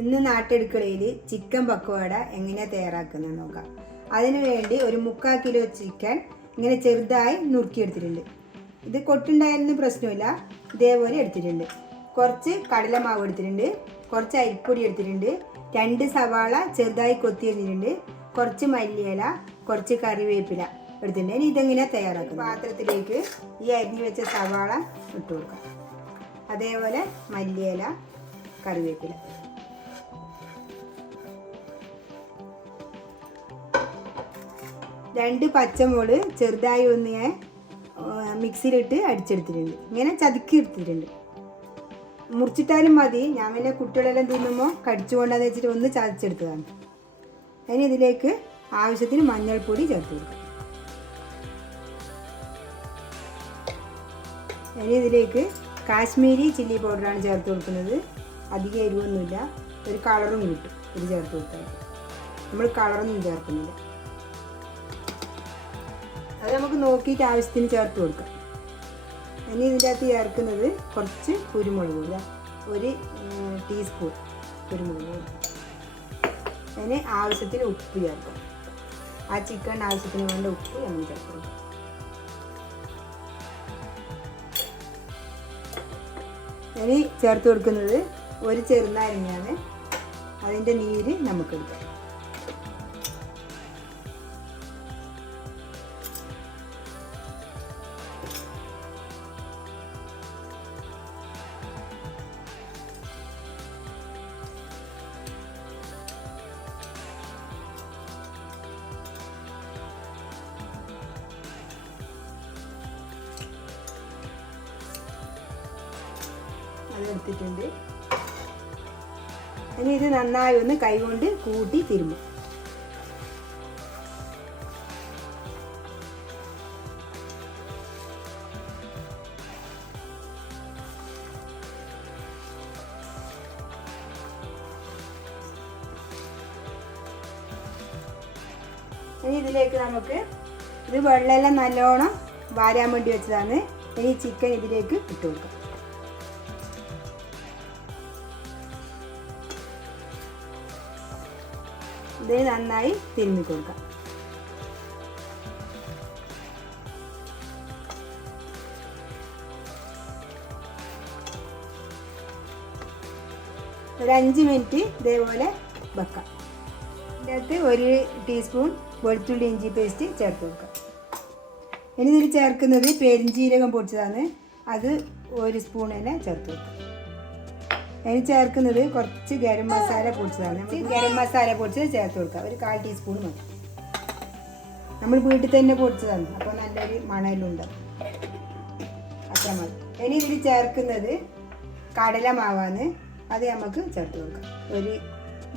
ഇന്ന് നാട്ടെടുക്കളയിൽ ചിക്കൻ പക്കോട എങ്ങനെയാണ് തയ്യാറാക്കുന്നത് നോക്കാം. അതിനു വേണ്ടി ഒരു 3/4 കിലോ ചിക്കൻ ഇങ്ങനെ ചെറുതായി നുറുക്കിയെടുത്തിട്ടുണ്ട്. ഇത് കൊട്ടുണ്ടായാലൊന്നും പ്രശ്നമില്ല, ഇതേപോലെ എടുത്തിട്ടുണ്ട്. കുറച്ച് കടലമാവ് എടുത്തിട്ടുണ്ട്, കുറച്ച് അരിപ്പൊടി എടുത്തിട്ടുണ്ട്, 2 സവാള ചെറുതായി കൊത്തിയെടുത്തിട്ടുണ്ട്, കുറച്ച് മല്ലിയില, കുറച്ച് കറിവേപ്പില എടുത്തിട്ടുണ്ട്. ഇനി ഇതെങ്ങനെയാണ് തയ്യാറാക്കുന്നത്? പാത്രത്തിലേക്ക് ഈ അരിഞ്ഞു വെച്ച സവാള ഇട്ട് കൊടുക്കാം. അതേപോലെ മല്ലിയില, കറിവേപ്പില, രണ്ട് പച്ചമുളക് ചെറുതായി ഒന്ന് ഞാൻ മിക്സിയിലിട്ട് അടിച്ചെടുത്തിട്ടുണ്ട്. ഇങ്ങനെ ചതുക്കി എടുത്തിട്ടുണ്ട്. മുറിച്ചിട്ടാലും മതി, ഞാൻ പിന്നെ കുട്ടികളെല്ലാം തിന്നുമ്പോൾ കടിച്ചു കൊണ്ടാന്ന് വെച്ചിട്ട് ഒന്ന് ചതച്ചെടുത്തതാണ്. ഇനി ഇതിലേക്ക് ആവശ്യത്തിന് മഞ്ഞൾപ്പൊടി ചേർത്ത് കൊടുക്കാം. ഇനി ഇതിലേക്ക് കാശ്മീരി ചില്ലി പൗഡറാണ് ചേർത്ത് കൊടുക്കുന്നത്. അധികം എരിവൊന്നുമില്ല, ഒരു കളറും കിട്ടും ഇത് ചേർത്ത് കൊടുത്താൽ. നമ്മൾ കളറൊന്നും ചേർക്കുന്നില്ല, അത് നമുക്ക് നോക്കിയിട്ട് ആവശ്യത്തിന് ചേർത്ത് കൊടുക്കാം. ഇനി ഇതിൻ്റെ അകത്ത് ചേർക്കുന്നത് കുറച്ച് കുരുമുളക് പൊടി, 1 ടീസ്പൂൺ കുരുമുളക് പൊടി. അതിന് ആവശ്യത്തിന് ഉപ്പ് ചേർക്കാം. ആ ചിക്കൻ ആവശ്യത്തിന് വേണ്ട ഉപ്പ് നമ്മൾ ചേർത്ത് കൊടുക്കാം. ഇനി ചേർത്ത് കൊടുക്കുന്നത് ഒരു ചെറുനാരങ്ങയാണ്, അതിൻ്റെ നീര് നമുക്കെടുക്കാം. അതെടുത്തിട്ടുണ്ട്. ഇനി ഇത് നന്നായി ഒന്ന് കൈകൊണ്ട് കൂട്ടി തിരുമ്മും. ഇനി ഇതിലേക്ക് നമുക്ക് ഇത് വെള്ളമെല്ലാം നല്ലോണം വാരാൻ വേണ്ടി വെച്ചതാണ്. ഇനി ചിക്കൻ ഇതിലേക്ക് ഇട്ട് കൊടുക്കാം. ഇത് നന്നായി തിരുമ്മി കൊടുക്കാം. ഒരു 5 മിനിറ്റ് ഇതേപോലെ വെക്കാം. ഇതിൻ്റെ അകത്ത് 1 ടീസ്പൂൺ വെളുത്തുള്ളി ഇഞ്ചി പേസ്റ്റ് ചേർത്ത് കൊടുക്കാം. ഇനി ഇതിൽ ചേർക്കുന്നത് പെരിഞ്ജീരകം പൊടിച്ചതാണ്, അത് 1 സ്പൂൺ തന്നെ ചേർത്ത് കൊടുക്കാം. അതിന് ചേർക്കുന്നത് കുറച്ച് ഗരം മസാല പൊടിച്ചതാണ്. ഗരം മസാല പൊടിച്ചത് ചേർത്ത് കൊടുക്കുക. ഒരു 1/4 ടീസ്പൂൺ മതി. നമ്മൾ വീട്ടിൽ തന്നെ പൊടിച്ചതാണ്, അപ്പോൾ നല്ലൊരു മണമെല്ലാം അത്ര മതി. ഇനി ഇതിൽ ചേർക്കുന്നത് കടലമാവാണ്, അത് നമുക്ക് ചേർത്ത് കൊടുക്കാം. ഒരു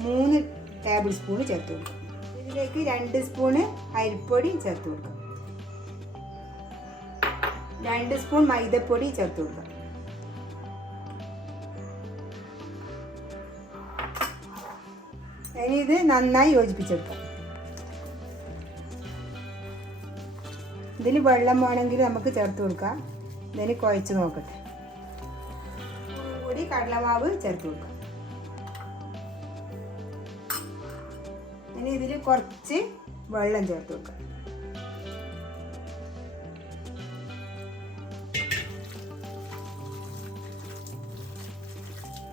3 ടേബിൾ സ്പൂൺ ചേർത്ത് കൊടുക്കാം. ഇതിലേക്ക് 2 സ്പൂണ് അരിപ്പൊടി ചേർത്ത് കൊടുക്കാം. 2 സ്പൂൺ മൈദപ്പൊടി ചേർത്ത് കൊടുക്കാം. ഇനി ഇത് നന്നായി യോജിപ്പിച്ചെടുക്കാം. ഇതിൽ വെള്ളം വേണമെങ്കിൽ നമുക്ക് ചേർത്ത് കൊടുക്കാം. ഇതിന് കുഴച്ച് നോക്കട്ടെ. കൂടി കടലമാവ് ചേർത്ത് കൊടുക്കാം. ഇനി ഇതിൽ കുറച്ച് വെള്ളം ചേർത്ത് കൊടുക്കാം.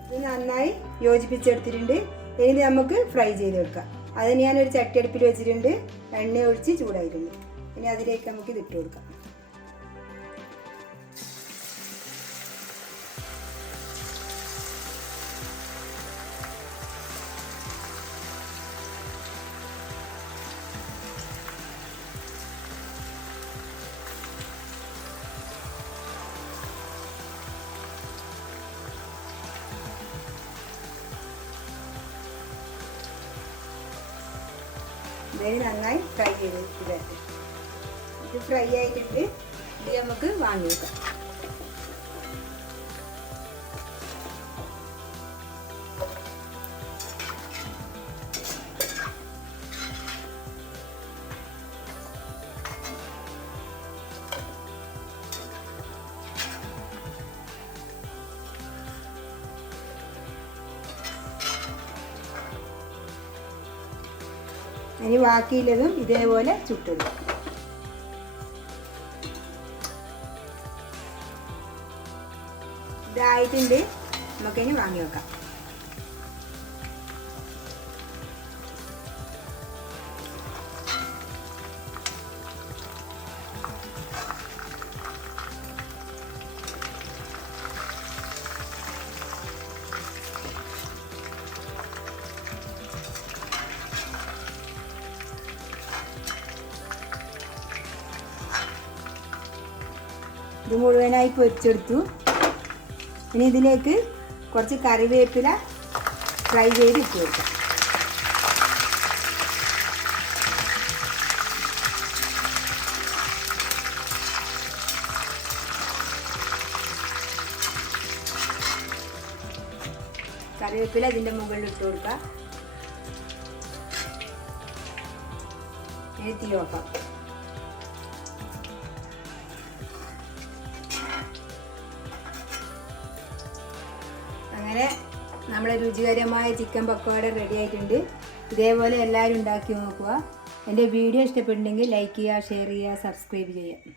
ഇത് നന്നായി യോജിപ്പിച്ചെടുത്തിട്ടുണ്ട്. ഇനി നമുക്ക് ഫ്രൈ ചെയ്തെടുക്കാം. അതിന് ഞാനൊരു ചട്ടിയടുപ്പിൽ വെച്ചിട്ടുണ്ട്, എണ്ണ ഒഴിച്ച് ചൂടായിട്ടുണ്ട്. ഇനി അതിലേക്ക് നമുക്ക് ഇതിട്ട് കൊടുക്കാം. ഇത് നന്നായി ഫ്രൈ ചെയ്തിട്ട് ഇത് ഫ്രൈ ആയിട്ടുണ്ട്. ഇത് നമുക്ക് വാങ്ങി വെക്കാം. ഇനി ബാക്കിയുള്ളതും ഇതേപോലെ ചുട്ടെടുക്കും. ഇതായിട്ടുണ്ട്, നമുക്കിനി വാങ്ങി വെക്കാം. ഇത് മുഴുവനായി പൊരിച്ചെടുത്തു. ഇനി ഇതിലേക്ക് കുറച്ച് കറിവേപ്പില ഫ്രൈ ചെയ്ത് ഇട്ട് കൊടുക്കാം. കറിവേപ്പില ഇതിൻ്റെ മുകളിൽ ഇട്ട് കൊടുക്കാം. ഇനി തീ ഓഫാം. അങ്ങനെ നമ്മളെ രുചികരമായ ചിക്കൻ പക്കോട റെഡി ആയിട്ടുണ്ട്. ഇതേപോലെ എല്ലാവരും ഉണ്ടാക്കി നോക്കുക. എൻ്റെ വീഡിയോ ഇഷ്ടപ്പെട്ടുണ്ടെങ്കിൽ ലൈക്ക് ചെയ്യുക, ഷെയർ ചെയ്യുക, സബ്സ്ക്രൈബ് ചെയ്യുക.